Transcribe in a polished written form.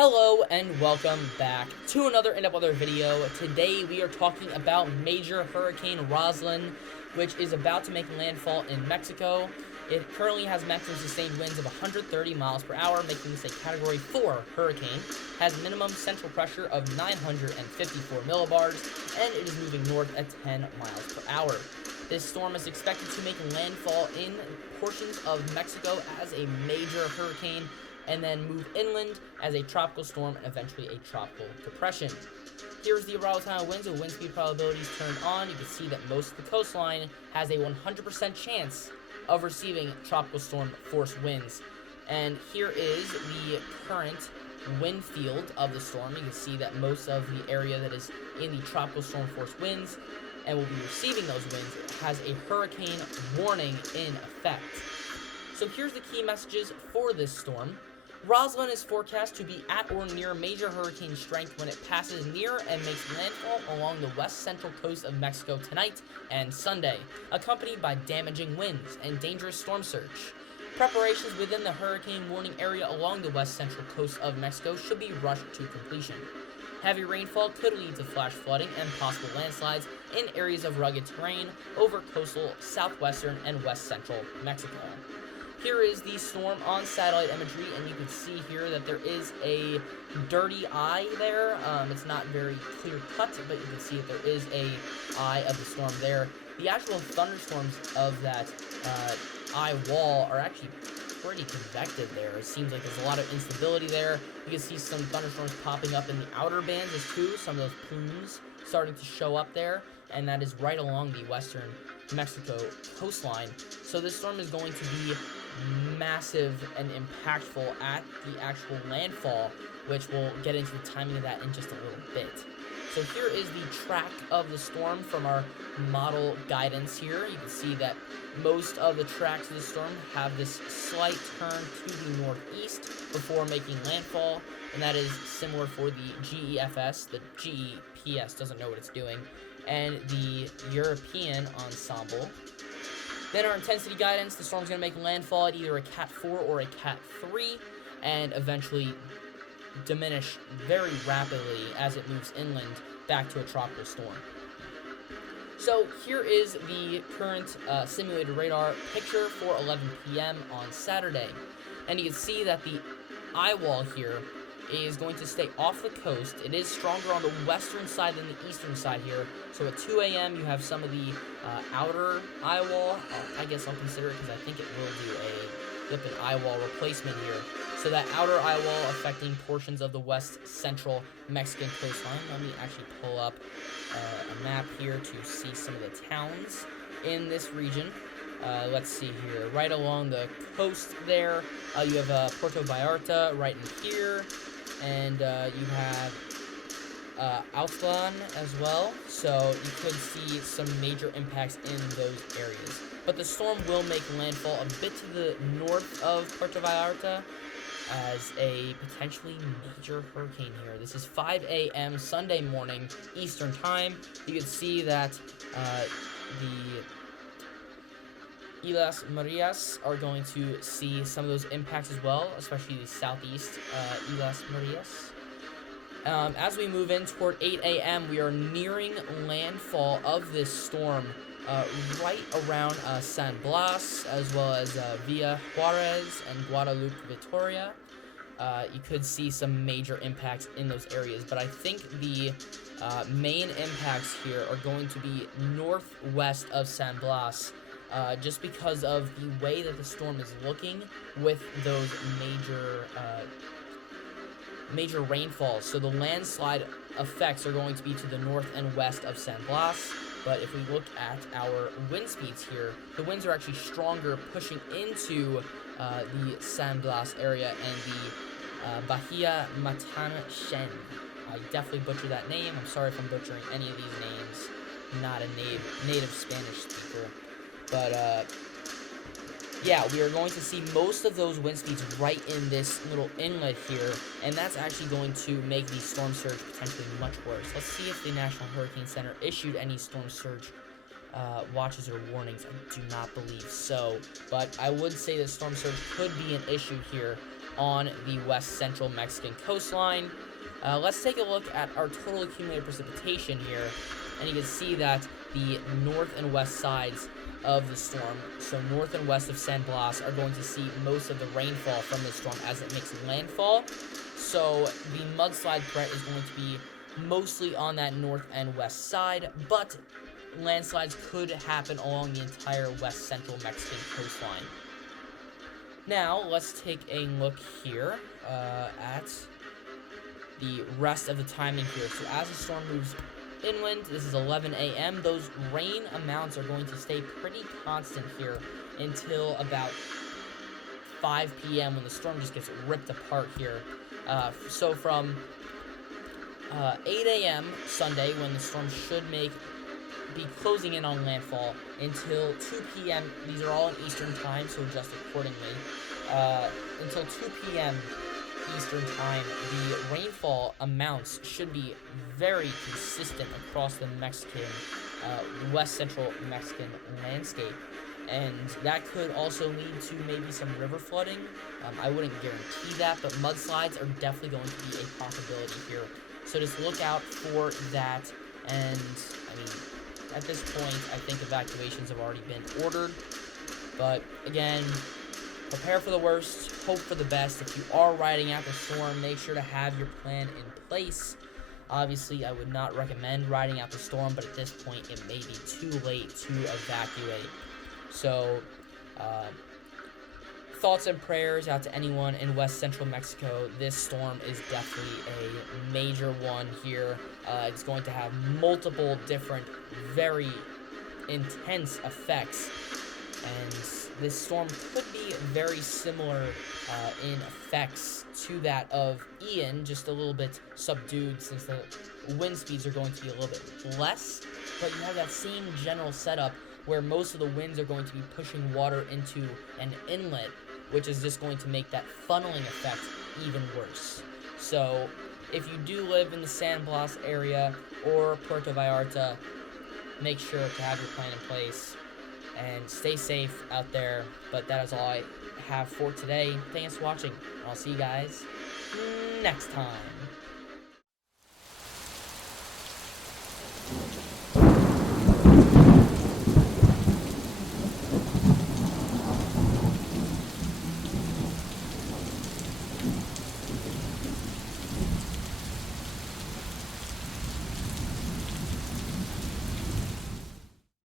Hello and welcome back to another in-depth weather video. Today we are talking about Major Hurricane Roslyn, which is about to make landfall in Mexico. It currently has maximum sustained winds of 130 miles per hour, making this a Category 4 hurricane. Has minimum central pressure of 954 millibars, and it is moving north at 10 miles per hour. This storm is expected to make landfall in portions of Mexico as a major hurricane, and then move inland as a tropical storm and eventually a tropical depression. Here's the arrival time of winds and wind speed probabilities turned on. You can see that most of the coastline has a 100% chance of receiving tropical storm force winds. And here is the current wind field of the storm. You can see that most of the area that is in the tropical storm force winds and will be receiving those winds has a hurricane warning in effect. So here's the key messages for this storm. Roslyn is forecast to be at or near major hurricane strength when it passes near and makes landfall along the west central coast of Mexico tonight and Sunday, accompanied by damaging winds and dangerous storm surge. Preparations within the hurricane warning area along the west central coast of Mexico should be rushed to completion. Heavy rainfall could lead to flash flooding and possible landslides in areas of rugged terrain over coastal southwestern and west central Mexico. Here is the storm on satellite imagery, and you can see here that there is a dirty eye there. It's not very clear cut, but you can see that there is a eye of the storm there. The actual thunderstorms of that eye wall are actually pretty convective there. It seems like there's a lot of instability there. You can see some thunderstorms popping up in the outer bands as too, some of those plumes starting to show up there, and that is right along the western Mexico coastline. So this storm is going to be massive and impactful at the actual landfall, which we'll get into the timing of that in just a little bit. So here is the track of the storm from our model guidance here. You can see that most of the tracks of the storm have this slight turn to the northeast before making landfall, and that is similar for the GEFS. The GEPS doesn't know what it's doing, and the European ensemble. Then our intensity guidance, the storm's going to make landfall at either a Cat 4 or a Cat 3, and eventually diminish very rapidly as it moves inland back to a tropical storm. So here is the current simulated radar picture for 11 p.m. on Saturday. And you can see that the eye wall here is going to stay off the coast. It is stronger on the western side than the eastern side here. So at 2 a.m. you have some of the outer eye wall. I guess I'll consider it because I think it will do a flipping eye wall replacement here. So that outer eye wall affecting portions of the west central Mexican coastline. Let me actually pull up a map here to see some of the towns in this region. Let's see here. Right along the coast there, you have Puerto Vallarta right in here. And you have Autlán as well, so you could see some major impacts in those areas. But the storm will make landfall a bit to the north of Puerto Vallarta as a potentially major hurricane here. This is 5 a.m. Sunday morning Eastern Time. You can see that the Islas Marias are going to see some of those impacts as well, especially the southeast Islas Marias. As we move in toward 8 a.m., we are nearing landfall of this storm right around San Blas, as well as Villa Juarez and Guadalupe Victoria. You could see some major impacts in those areas, but I think the main impacts here are going to be northwest of San Blas, just because of the way that the storm is looking with those major rainfalls. So the landslide effects are going to be to the north and west of San Blas. But if we look at our wind speeds here, the winds are actually stronger, pushing into the San Blas area and the Bahia Matanchen. I definitely butchered that name. I'm sorry if I'm butchering any of these names. Not a native Spanish speaker. But yeah, we are going to see most of those wind speeds right in this little inlet here, and that's actually going to make the storm surge potentially much worse. Let's see if the National Hurricane Center issued any storm surge watches or warnings. I do not believe so, but I would say that storm surge could be an issue here on the west central Mexican coastline. Let's take a look at our total accumulated precipitation here, and you can see that the north and west sides of the storm, so north and west of San Blas, are going to see most of the rainfall from the storm as it makes landfall. So the mudslide threat is going to be mostly on that north and west side, but landslides could happen along the entire west central Mexican coastline. Now, let's take a look here at the rest of the timing here. So as the storm moves inland, this is 11 a.m., those rain amounts are going to stay pretty constant here until about 5 p.m. when the storm just gets ripped apart here. So from 8 a.m. Sunday, when the storm should be closing in on landfall, until 2 p.m., these are all in Eastern time, so adjust accordingly. Until 2 p.m. Eastern time, the rainfall amounts should be very consistent across the Mexican, west central Mexican landscape. And that could also lead to maybe some river flooding. I wouldn't guarantee that, but mudslides are definitely going to be a possibility here. So just look out for that. And, I mean, at this point, I think evacuations have already been ordered. But, again, prepare for the worst, hope for the best. If you are riding out the storm, make sure to have your plan in place. Obviously, I would not recommend riding out the storm, but at this point, it may be too late to evacuate. So, thoughts and prayers out to anyone in west central Mexico. This storm is definitely a major one here. It's going to have multiple different, very intense effects. And this storm could be very similar in effects to that of Ian, just a little bit subdued since the wind speeds are going to be a little bit less. But you have that same general setup where most of the winds are going to be pushing water into an inlet, which is just going to make that funneling effect even worse. So if you do live in the San Blas area or Puerto Vallarta, make sure to have your plan in place and stay safe out there. But that is all I have for today. Thanks for watching. I'll see you guys next time.